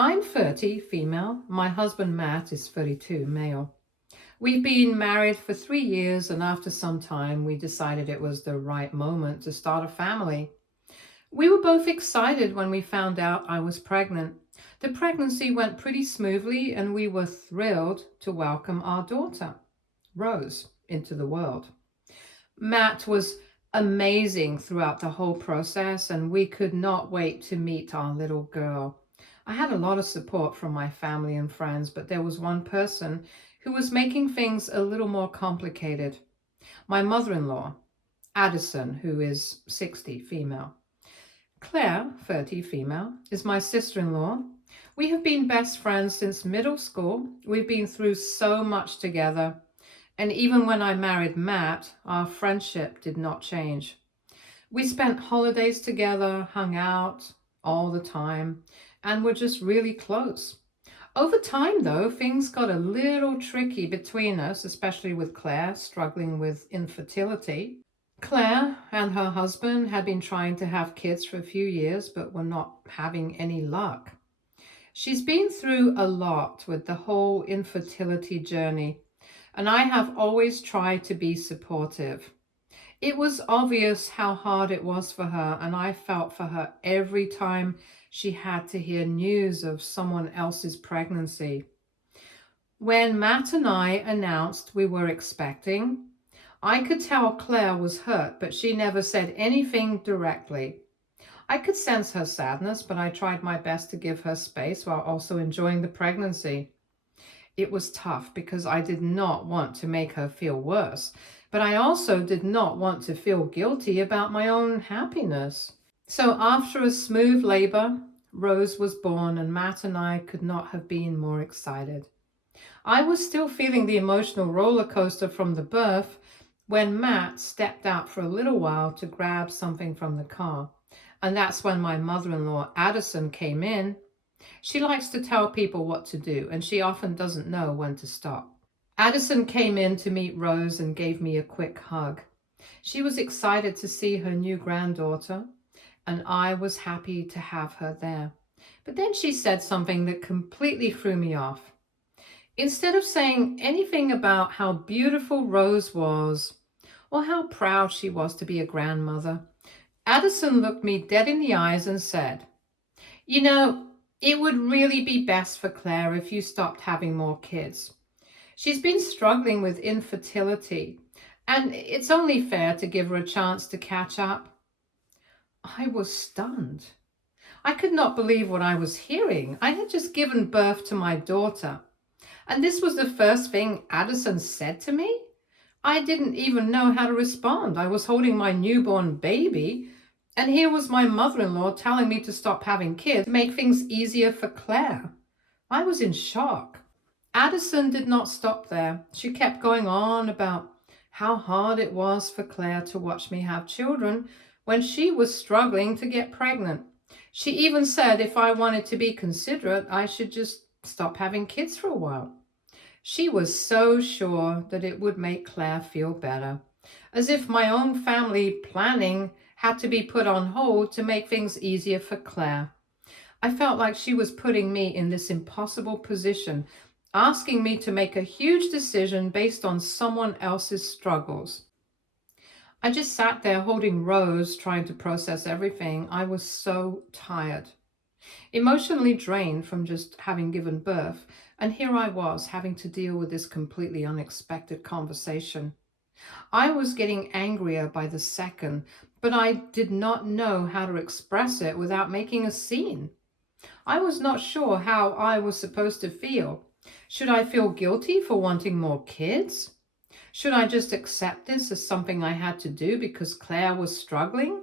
I'm 30, female. My husband, Matt, is 32, male. We've been married for 3 years, and after some time, we decided it was the right moment to start a family. We were both excited when we found out I was pregnant. The pregnancy went pretty smoothly, and we were thrilled to welcome our daughter, Rose, into the world. Matt was amazing throughout the whole process, and we could not wait to meet our little girl. I had a lot of support from my family and friends, but there was one person who was making things a little more complicated. My mother-in-law, Addison, who is 60, female. Claire, 30, female, is my sister-in-law. We have been best friends since middle school. We've been through so much together. And even when I married Matt, our friendship did not change. We spent holidays together, hung out all the time, and were just really close. Over time, though, things got a little tricky between us, especially with Claire struggling with infertility. Claire and her husband had been trying to have kids for a few years, but were not having any luck. She's been through a lot with the whole infertility journey, and I have always tried to be supportive. It was obvious how hard it was for her, and I felt for her every time she had to hear news of someone else's pregnancy. When Matt and I announced we were expecting, I could tell Claire was hurt, but she never said anything directly. I could sense her sadness, but I tried my best to give her space while also enjoying the pregnancy. It was tough because I did not want to make her feel worse, but I also did not want to feel guilty about my own happiness. So after a smooth labor, Rose was born, and Matt and I could not have been more excited. I was still feeling the emotional roller coaster from the birth when Matt stepped out for a little while to grab something from the car. And that's when my mother-in-law, Addison, came in. She likes to tell people what to do, and she often doesn't know when to stop. Addison came in to meet Rose and gave me a quick hug. She was excited to see her new granddaughter, and I was happy to have her there. But then she said something that completely threw me off. Instead of saying anything about how beautiful Rose was or how proud she was to be a grandmother, Addison looked me dead in the eyes and said, "You know, it would really be best for Claire if you stopped having more kids. She's been struggling with infertility, and it's only fair to give her a chance to catch up." I was stunned. I could not believe what I was hearing. I had just given birth to my daughter, and this was the first thing Addison said to me? I didn't even know how to respond. I was holding my newborn baby, and here was my mother-in-law telling me to stop having kids to make things easier for Claire. I was in shock. Addison did not stop there. She kept going on about how hard it was for Claire to watch me have children when she was struggling to get pregnant. She even said if I wanted to be considerate, I should just stop having kids for a while. She was so sure that it would make Claire feel better, as if my own family planning had to be put on hold to make things easier for Claire. I felt like she was putting me in this impossible position, asking me to make a huge decision based on someone else's struggles. I just sat there holding Rose, trying to process everything. I was so tired, emotionally drained from just having given birth, and here I was having to deal with this completely unexpected conversation. I was getting angrier by the second, but I did not know how to express it without making a scene. I was not sure how I was supposed to feel. Should I feel guilty for wanting more kids? Should I just accept this as something I had to do because Claire was struggling?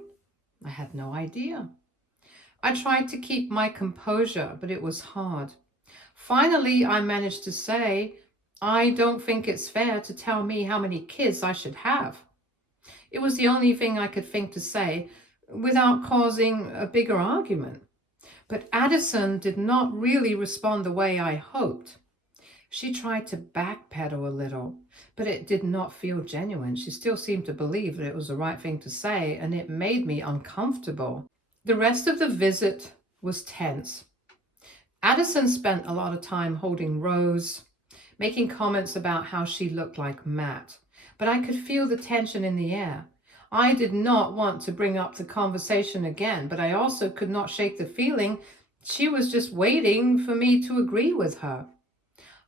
I had no idea. I tried to keep my composure, but it was hard. Finally, I managed to say, "I don't think it's fair to tell me how many kids I should have." It was the only thing I could think to say without causing a bigger argument. But Addison did not really respond the way I hoped. She tried to backpedal a little, but it did not feel genuine. She still seemed to believe that it was the right thing to say, and it made me uncomfortable. The rest of the visit was tense. Addison spent a lot of time holding Rose, making comments about how she looked like Matt, but I could feel the tension in the air. I did not want to bring up the conversation again, but I also could not shake the feeling she was just waiting for me to agree with her.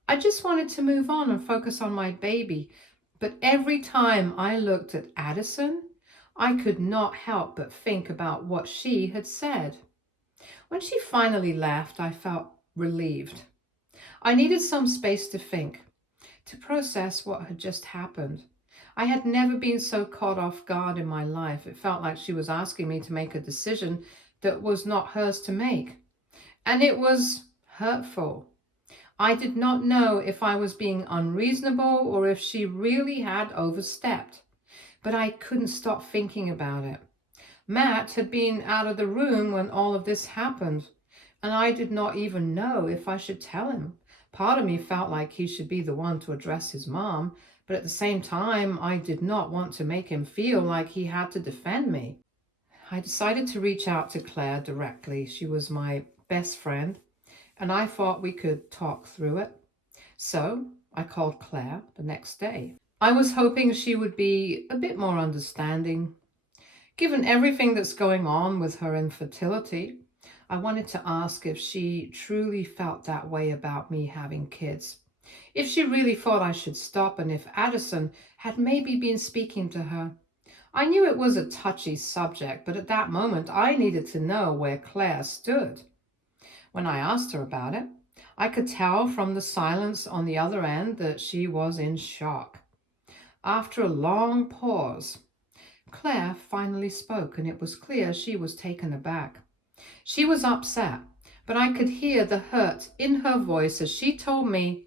I just wanted to move on and focus on my baby, but every time I looked at Addison, I could not help but think about what she had said. When she finally left, I felt relieved. I needed some space to think, to process what had just happened. I had never been so caught off guard in my life. It felt like she was asking me to make a decision that was not hers to make. And it was hurtful. I did not know if I was being unreasonable or if she really had overstepped. But I couldn't stop thinking about it. Matt had been out of the room when all of this happened, and I did not even know if I should tell him. Part of me felt like he should be the one to address his mom, but at the same time, I did not want to make him feel like he had to defend me. I decided to reach out to Claire directly. She was my best friend, and I thought we could talk through it. So I called Claire the next day. I was hoping she would be a bit more understanding. Given everything that's going on with her infertility, I wanted to ask if she truly felt that way about me having kids. If she really thought I should stop, and if Addison had maybe been speaking to her. I knew it was a touchy subject, but at that moment I needed to know where Claire stood. When I asked her about it, I could tell from the silence on the other end that she was in shock. After a long pause, Claire finally spoke, and it was clear she was taken aback. She was upset, but I could hear the hurt in her voice as she told me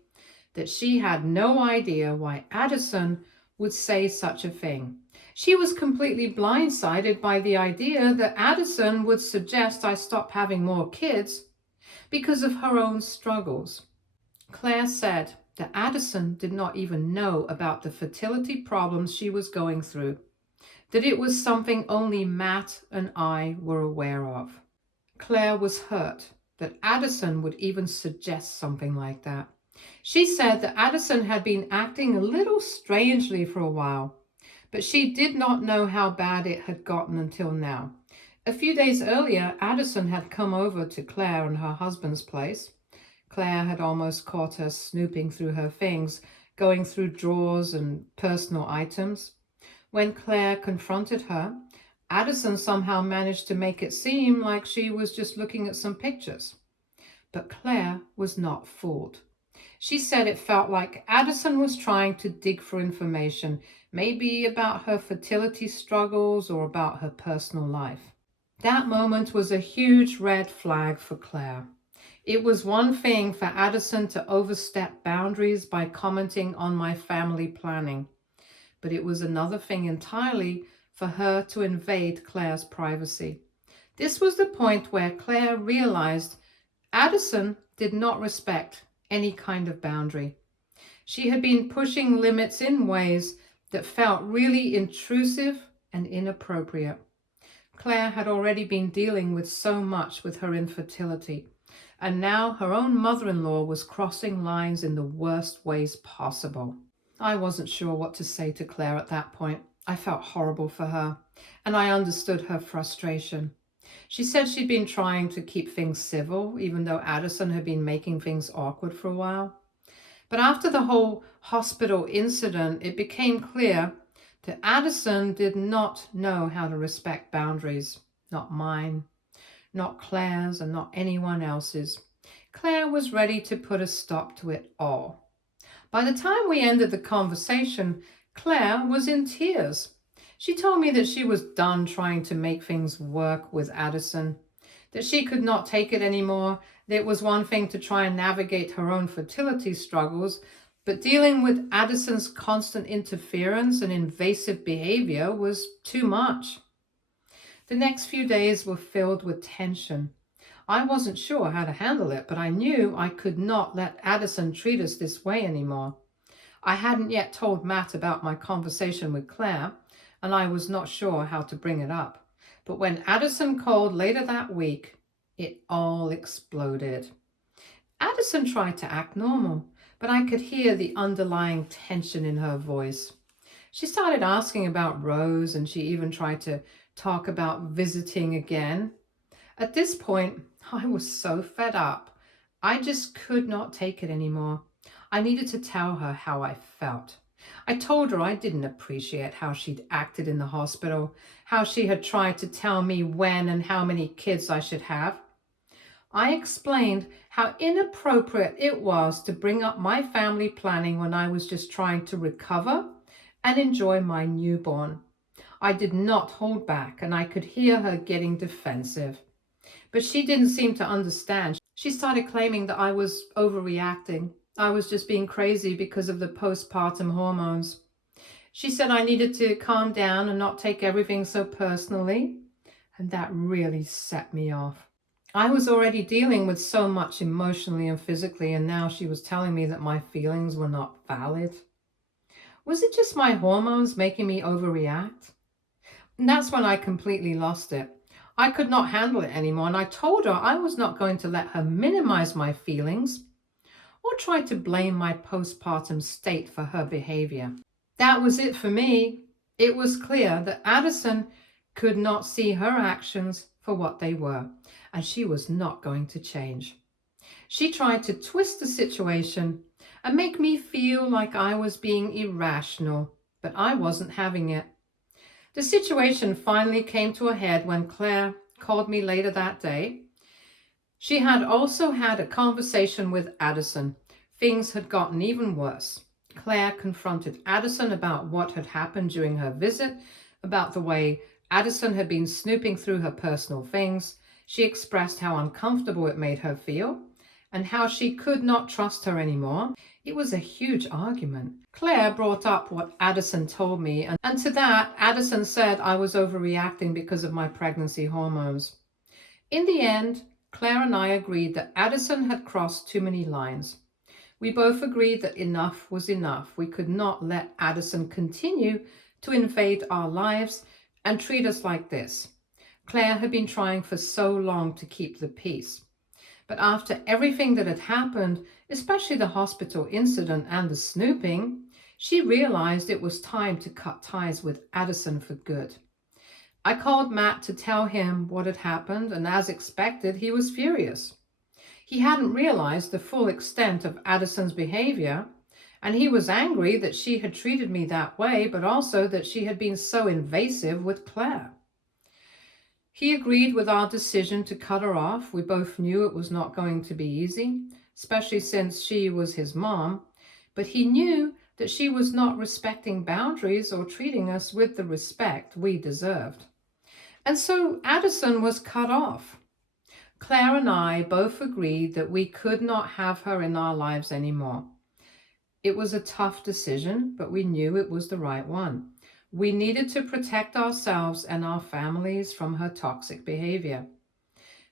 that she had no idea why Addison would say such a thing. She was completely blindsided by the idea that Addison would suggest I stop having more kids because of her own struggles. Claire said that Addison did not even know about the fertility problems she was going through, that it was something only Matt and I were aware of. Claire was hurt that Addison would even suggest something like that. She said that Addison had been acting a little strangely for a while, but she did not know how bad it had gotten until now. A few days earlier, Addison had come over to Claire and her husband's place. Claire had almost caught her snooping through her things, going through drawers and personal items. When Claire confronted her, Addison somehow managed to make it seem like she was just looking at some pictures. But Claire was not fooled. She said it felt like Addison was trying to dig for information, maybe about her fertility struggles or about her personal life. That moment was a huge red flag for Claire. It was one thing for Addison to overstep boundaries by commenting on my family planning, but it was another thing entirely for her to invade Claire's privacy. This was the point where Claire realized Addison did not respect any kind of boundary. She had been pushing limits in ways that felt really intrusive and inappropriate. Claire had already been dealing with so much with her infertility, and now her own mother-in-law was crossing lines in the worst ways possible. I wasn't sure what to say to Claire at that point. I felt horrible for her, and I understood her frustration. She said she'd been trying to keep things civil, even though Addison had been making things awkward for a while. But after the whole hospital incident, it became clear that Addison did not know how to respect boundaries. Not mine, not Claire's, and not anyone else's. Claire was ready to put a stop to it all. By the time we ended the conversation, Claire was in tears. She told me that she was done trying to make things work with Addison, that she could not take it anymore, that it was one thing to try and navigate her own fertility struggles, but dealing with Addison's constant interference and invasive behavior was too much. The next few days were filled with tension. I wasn't sure how to handle it, but I knew I could not let Addison treat us this way anymore. I hadn't yet told Matt about my conversation with Claire, and I was not sure how to bring it up. But when Addison called later that week, it all exploded. Addison tried to act normal, but I could hear the underlying tension in her voice. She started asking about Rose, and she even tried to talk about visiting again. At this point, I was so fed up. I just could not take it anymore. I needed to tell her how I felt. I told her I didn't appreciate how she'd acted in the hospital, how she had tried to tell me when and how many kids I should have. I explained how inappropriate it was to bring up my family planning when I was just trying to recover and enjoy my newborn. I did not hold back, and I could hear her getting defensive. But she didn't seem to understand. She started claiming that I was overreacting. I was just being crazy because of the postpartum hormones. She said I needed to calm down and not take everything so personally, and that really set me off. I was already dealing with so much emotionally and physically, and now she was telling me that my feelings were not valid. Was it just my hormones making me overreact? And that's when I completely lost it. I could not handle it anymore, and I told her I was not going to let her minimize my feelings or try to blame my postpartum state for her behavior. That was it for me. It was clear that Addison could not see her actions for what they were, and she was not going to change. She tried to twist the situation and make me feel like I was being irrational, but I wasn't having it. The situation finally came to a head when Claire called me later that day. She had also had a conversation with Addison. Things had gotten even worse. Claire confronted Addison about what had happened during her visit, about the way Addison had been snooping through her personal things. She expressed how uncomfortable it made her feel and how she could not trust her anymore. It was a huge argument. Claire brought up what Addison told me, and to that, Addison said I was overreacting because of my pregnancy hormones. In the end, Claire and I agreed that Addison had crossed too many lines. We both agreed that enough was enough. We could not let Addison continue to invade our lives and treat us like this. Claire had been trying for so long to keep the peace. But after everything that had happened, especially the hospital incident and the snooping, she realized it was time to cut ties with Addison for good. I called Matt to tell him what had happened, and as expected, he was furious. He hadn't realized the full extent of Addison's behavior, and he was angry that she had treated me that way, but also that she had been so invasive with Claire. He agreed with our decision to cut her off. We both knew it was not going to be easy, especially since she was his mom, but he knew that she was not respecting boundaries or treating us with the respect we deserved. And so Addison was cut off. Claire and I both agreed that we could not have her in our lives anymore. It was a tough decision, but we knew it was the right one. We needed to protect ourselves and our families from her toxic behavior.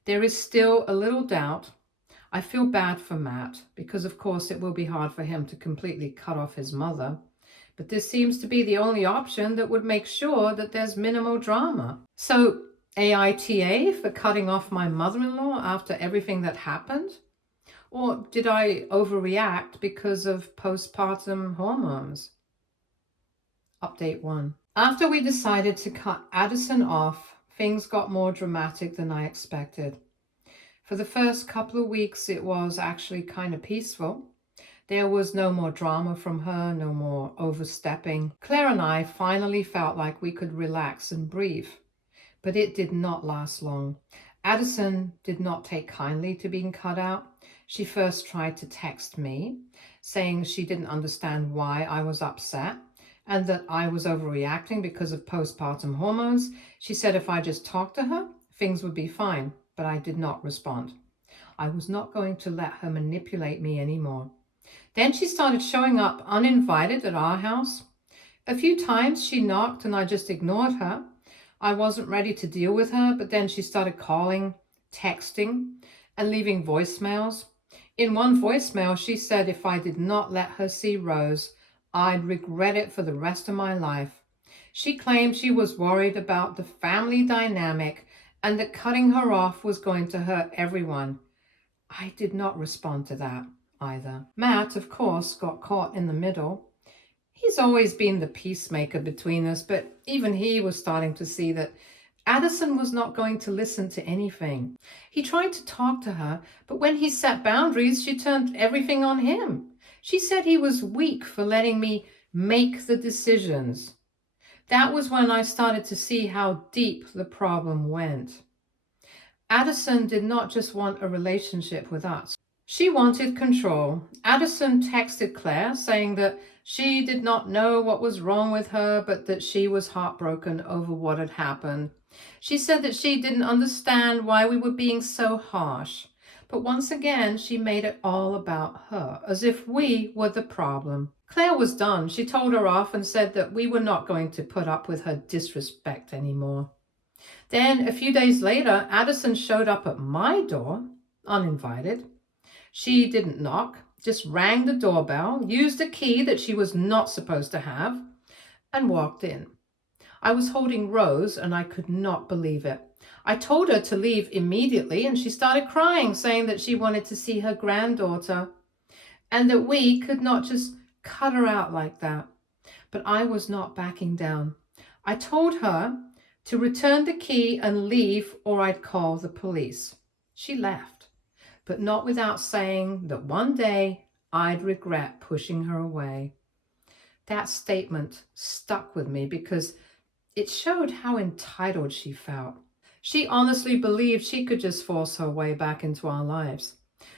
There is still a little doubt. I feel bad for Matt because, of course, it will be hard for him to completely cut off his mother. But this seems to be the only option that would make sure that there's minimal drama. So, AITA for cutting off my mother-in-law after everything that happened? Or did I overreact because of postpartum hormones? Update 1. After we decided to cut Addison off, things got more dramatic than I expected. For the first couple of weeks, it was actually kind of peaceful. There was no more drama from her, no more overstepping. Claire and I finally felt like we could relax and breathe, but it did not last long. Addison did not take kindly to being cut out. She first tried to text me, saying she didn't understand why I was upset and that I was overreacting because of postpartum hormones. She said if I just talked to her, things would be fine, but I did not respond. I was not going to let her manipulate me anymore. Then she started showing up uninvited at our house. A few times she knocked and I just ignored her. I wasn't ready to deal with her, but then she started calling, texting, and leaving voicemails. In one voicemail, she said if I did not let her see Rose, I'd regret it for the rest of my life. She claimed she was worried about the family dynamic and that cutting her off was going to hurt everyone. I did not respond to that either. Matt, of course, got caught in the middle. He's always been the peacemaker between us, but even he was starting to see that Addison was not going to listen to anything. He tried to talk to her, but when he set boundaries, she turned everything on him. She said he was weak for letting me make the decisions. That was when I started to see how deep the problem went. Addison did not just want a relationship with us. She wanted control. Addison texted Claire saying that she did not know what was wrong with her, but that she was heartbroken over what had happened. She said that she didn't understand why we were being so harsh. But once again, she made it all about her, as if we were the problem. Claire was done. She told her off and said that we were not going to put up with her disrespect anymore. Then, a few days later, Addison showed up at my door, uninvited. She didn't knock, just rang the doorbell, used a key that she was not supposed to have, and walked in. I was holding Rose, and I could not believe it. I told her to leave immediately, and she started crying, saying that she wanted to see her granddaughter, and that we could not just cut her out like that. But I was not backing down. I told her to return the key and leave, or I'd call the police. She left, but not without saying that one day I'd regret pushing her away. That statement stuck with me because it showed how entitled she felt. She honestly believed she could just force her way back into our lives.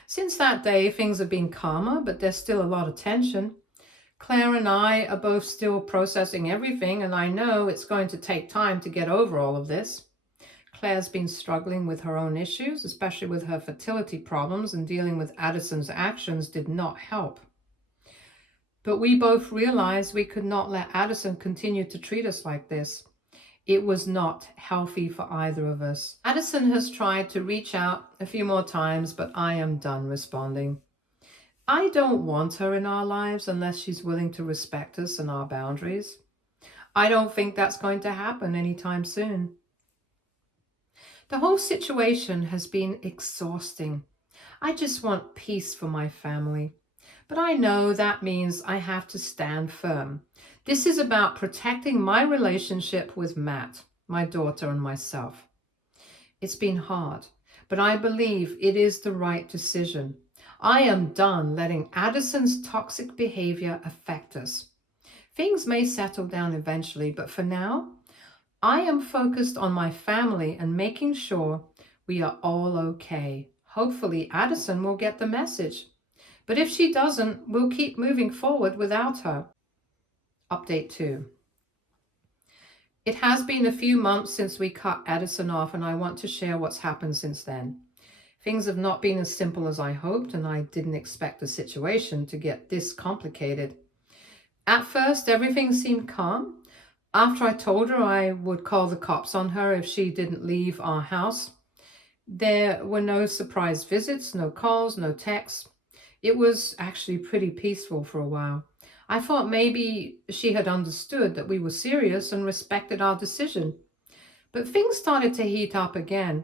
Since that day, things have been calmer, but there's still a lot of tension. Claire and I are both still processing everything, and I know it's going to take time to get over all of this. Claire's been struggling with her own issues, especially with her fertility problems, and dealing with Addison's actions did not help. But we both realized we could not let Addison continue to treat us like this. It was not healthy for either of us. Addison has tried to reach out a few more times, but I am done responding. I don't want her in our lives unless she's willing to respect us and our boundaries. I don't think that's going to happen anytime soon. The whole situation has been exhausting. I just want peace for my family. But I know that means I have to stand firm. This is about protecting my relationship with Matt, my daughter, and myself. It's been hard, but I believe it is the right decision. I am done letting Addison's toxic behavior affect us. Things may settle down eventually, but for now, I am focused on my family and making sure we are all okay. Hopefully, Addison will get the message. But if she doesn't, we'll keep moving forward without her. Update 2. It has been a few months since we cut Addison off, and I want to share what's happened since then. Things have not been as simple as I hoped, and I didn't expect the situation to get this complicated. At first, everything seemed calm. After I told her I would call the cops on her if she didn't leave our house, there were no surprise visits, no calls, no texts. It was actually pretty peaceful for a while. I thought maybe she had understood that we were serious and respected our decision. But things started to heat up again.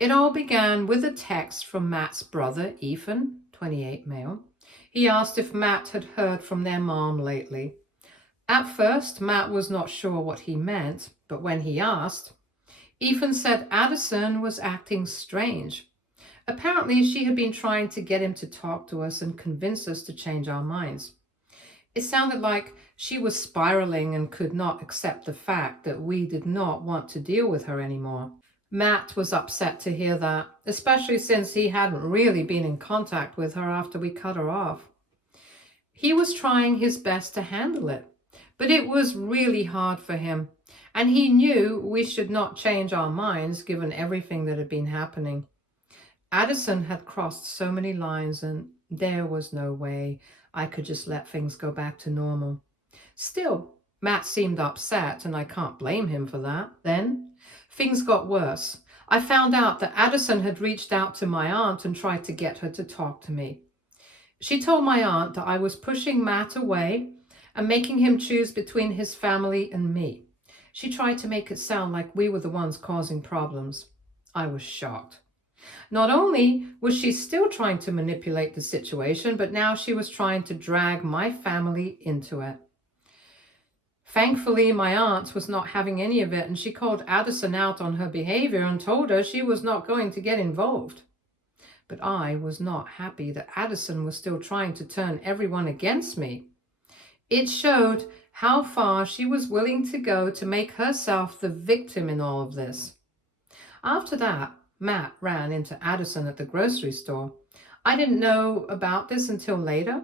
It all began with a text from Matt's brother, Ethan, 28 male. He asked if Matt had heard from their mom lately. At first, Matt was not sure what he meant, but when he asked, Ethan said Addison was acting strange. Apparently, she had been trying to get him to talk to us and convince us to change our minds. It sounded like she was spiraling and could not accept the fact that we did not want to deal with her anymore. Matt was upset to hear that, especially since he hadn't really been in contact with her after we cut her off. He was trying his best to handle it, but it was really hard for him, and he knew we should not change our minds given everything that had been happening. Addison had crossed so many lines, and there was no way I could just let things go back to normal. Still, Matt seemed upset, and I can't blame him for that. Then, things got worse. I found out that Addison had reached out to my aunt and tried to get her to talk to me. She told my aunt that I was pushing Matt away and making him choose between his family and me. She tried to make it sound like we were the ones causing problems. I was shocked. Not only was she still trying to manipulate the situation, but now she was trying to drag my family into it. Thankfully, my aunt was not having any of it, and she called Addison out on her behavior and told her she was not going to get involved. But I was not happy that Addison was still trying to turn everyone against me. It showed how far she was willing to go to make herself the victim in all of this. After that, Matt ran into Addison at the grocery store. I didn't know about this until later,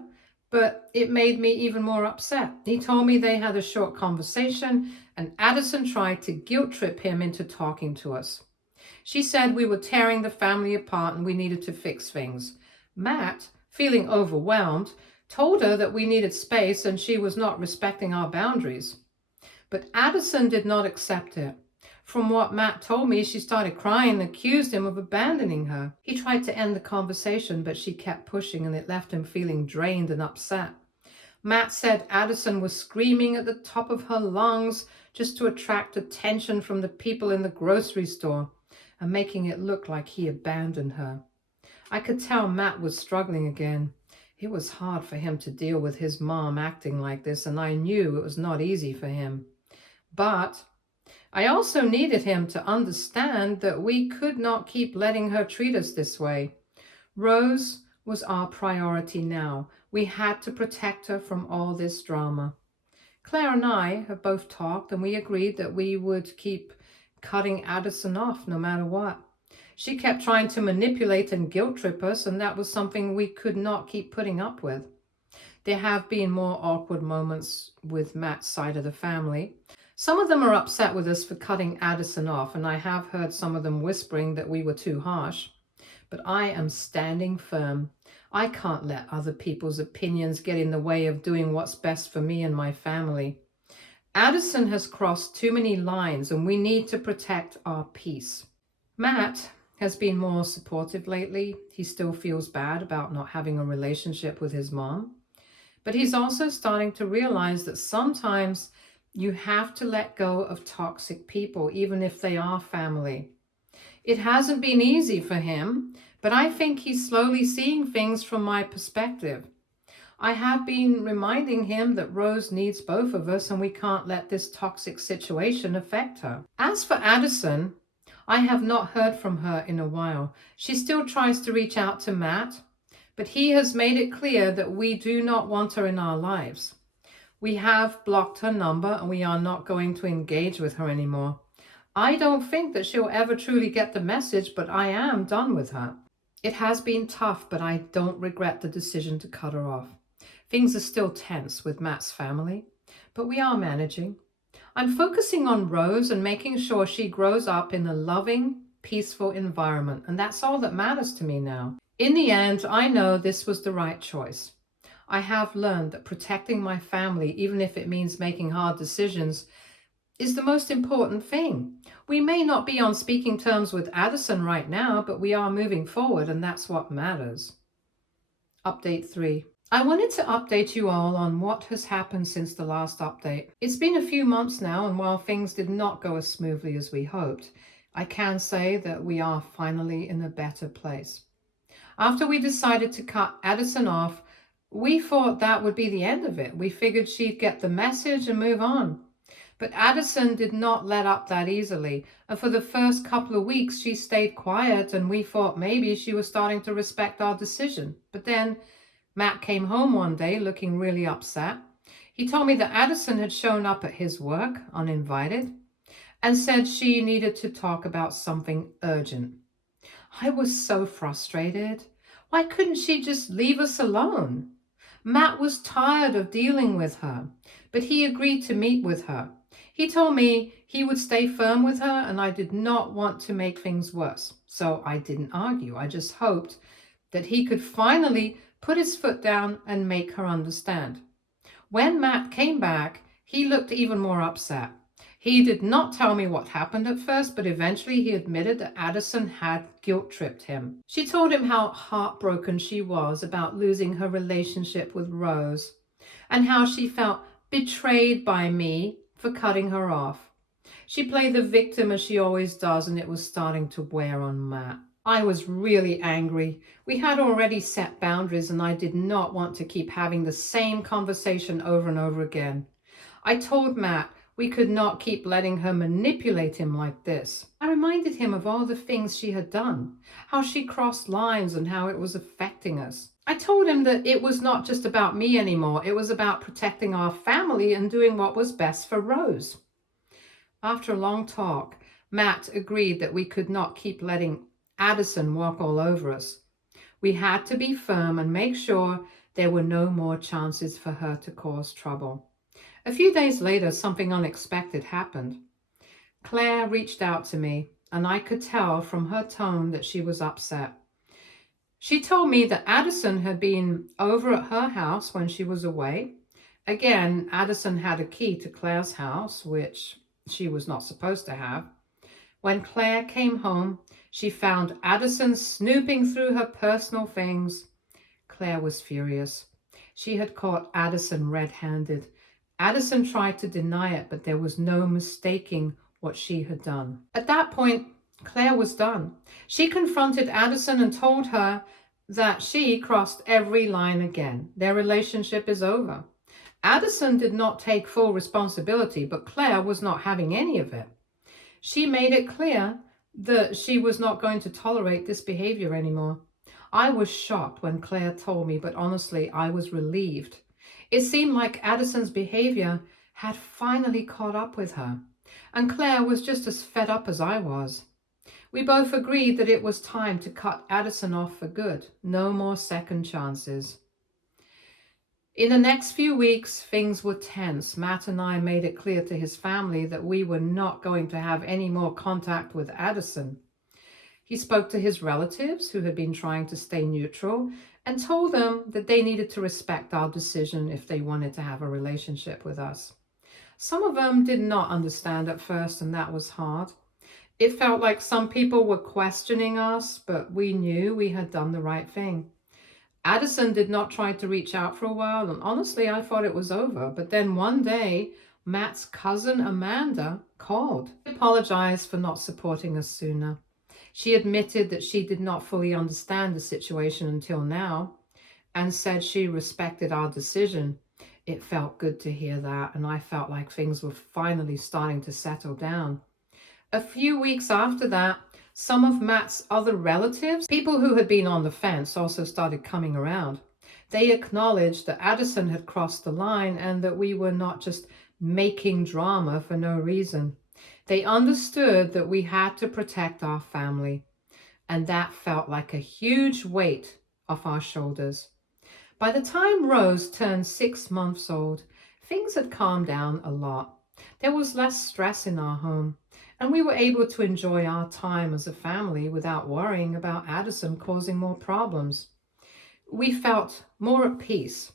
but it made me even more upset. He told me they had a short conversation, and Addison tried to guilt trip him into talking to us. She said we were tearing the family apart and we needed to fix things. Matt, feeling overwhelmed, told her that we needed space and she was not respecting our boundaries. But Addison did not accept it. From what Matt told me, she started crying and accused him of abandoning her. He tried to end the conversation, but she kept pushing and it left him feeling drained and upset. Matt said Addison was screaming at the top of her lungs just to attract attention from the people in the grocery store and making it look like he abandoned her. I could tell Matt was struggling again. It was hard for him to deal with his mom acting like this, and I knew it was not easy for him. But I also needed him to understand that we could not keep letting her treat us this way. Rose was our priority now. We had to protect her from all this drama. Claire and I have both talked, and we agreed that we would keep cutting Addison off no matter what. She kept trying to manipulate and guilt trip us, and that was something we could not keep putting up with. There have been more awkward moments with Matt's side of the family. Some of them are upset with us for cutting Addison off, and I have heard some of them whispering that we were too harsh. But I am standing firm. I can't let other people's opinions get in the way of doing what's best for me and my family. Addison has crossed too many lines, and we need to protect our peace. Matt has been more supportive lately. He still feels bad about not having a relationship with his mom. But he's also starting to realize that sometimes you have to let go of toxic people, even if they are family. It hasn't been easy for him, but I think he's slowly seeing things from my perspective. I have been reminding him that Rose needs both of us and we can't let this toxic situation affect her. As for Addison, I have not heard from her in a while. She still tries to reach out to Matt, but he has made it clear that we do not want her in our lives. We have blocked her number and we are not going to engage with her anymore. I don't think that she'll ever truly get the message, but I am done with her. It has been tough, but I don't regret the decision to cut her off. Things are still tense with Matt's family, but we are managing. I'm focusing on Rose and making sure she grows up in a loving, peaceful environment, and that's all that matters to me now. In the end, I know this was the right choice. I have learned that protecting my family, even if it means making hard decisions, is the most important thing. We may not be on speaking terms with Addison right now, but we are moving forward, and that's what matters. Update 3. I wanted to update you all on what has happened since the last update. It's been a few months now, and while things did not go as smoothly as we hoped, I can say that we are finally in a better place. After we decided to cut Addison off, we thought that would be the end of it. We figured she'd get the message and move on. But Addison did not let up that easily, and for the first couple of weeks she stayed quiet, and we thought maybe she was starting to respect our decision. But then Matt came home one day looking really upset. He told me that Addison had shown up at his work uninvited and said she needed to talk about something urgent. I was so frustrated. Why couldn't she just leave us alone? Matt was tired of dealing with her, but he agreed to meet with her. He told me he would stay firm with her, and I did not want to make things worse. So I didn't argue. I just hoped that he could finally put his foot down and make her understand. When Matt came back, he looked even more upset. He did not tell me what happened at first, but eventually he admitted that Addison had guilt-tripped him. She told him how heartbroken she was about losing her relationship with Rose and how she felt betrayed by me for cutting her off. She played the victim as she always does, and it was starting to wear on Matt. I was really angry. We had already set boundaries and I did not want to keep having the same conversation over and over again. I told Matt we could not keep letting her manipulate him like this. I reminded him of all the things she had done, how she crossed lines and how it was affecting us. I told him that it was not just about me anymore. It was about protecting our family and doing what was best for Rose. After a long talk, Matt agreed that we could not keep letting Addison walk all over us. We had to be firm and make sure there were no more chances for her to cause trouble. A few days later, something unexpected happened. Claire reached out to me, and I could tell from her tone that she was upset. She told me that Addison had been over at her house when she was away. Again, Addison had a key to Claire's house, which she was not supposed to have. When Claire came home, she found Addison snooping through her personal things. Claire was furious. She had caught Addison red-handed. Addison tried to deny it, but there was no mistaking what she had done. At that point, Claire was done. She confronted Addison and told her that she crossed every line again. Their relationship is over. Addison did not take full responsibility, but Claire was not having any of it. She made it clear that she was not going to tolerate this behavior anymore. I was shocked when Claire told me, but honestly, I was relieved. It seemed like Addison's behavior had finally caught up with her, and Claire was just as fed up as I was. We both agreed that it was time to cut Addison off for good. No more second chances. In the next few weeks, things were tense. Matt and I made it clear to his family that we were not going to have any more contact with Addison. He spoke to his relatives, who had been trying to stay neutral, and told them that they needed to respect our decision if they wanted to have a relationship with us. Some of them did not understand at first, and that was hard. It felt like some people were questioning us, but we knew we had done the right thing. Addison did not try to reach out for a while, and honestly, I thought it was over. But then one day, Matt's cousin Amanda called. She apologized for not supporting us sooner. She admitted that she did not fully understand the situation until now, and said she respected our decision. It felt good to hear that, and I felt like things were finally starting to settle down. A few weeks after that, some of Matt's other relatives, people who had been on the fence, also started coming around. They acknowledged that Addison had crossed the line and that we were not just making drama for no reason. They understood that we had to protect our family, and that felt like a huge weight off our shoulders. By the time Rose turned 6 months old, things had calmed down a lot. There was less stress in our home, and we were able to enjoy our time as a family without worrying about Addison causing more problems. We felt more at peace,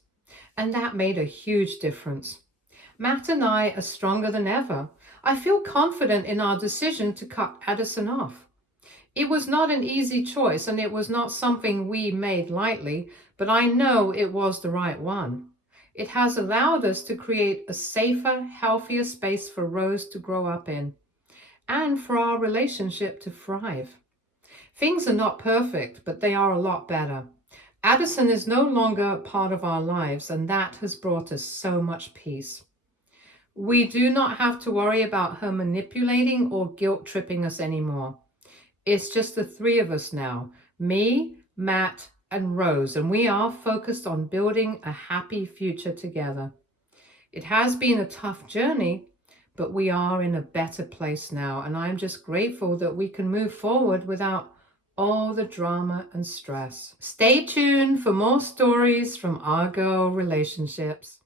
and that made a huge difference. Matt and I are stronger than ever. I feel confident in our decision to cut Addison off. It was not an easy choice, and it was not something we made lightly, but I know it was the right one. It has allowed us to create a safer, healthier space for Rose to grow up in, and for our relationship to thrive. Things are not perfect, but they are a lot better. Addison is no longer part of our lives, and that has brought us so much peace. We do not have to worry about her manipulating or guilt-tripping us anymore. It's just the three of us now, me, Matt, and Rose, and we are focused on building a happy future together. It has been a tough journey, but we are in a better place now, and I'm just grateful that we can move forward without all the drama and stress. Stay tuned for more stories from our girl relationships.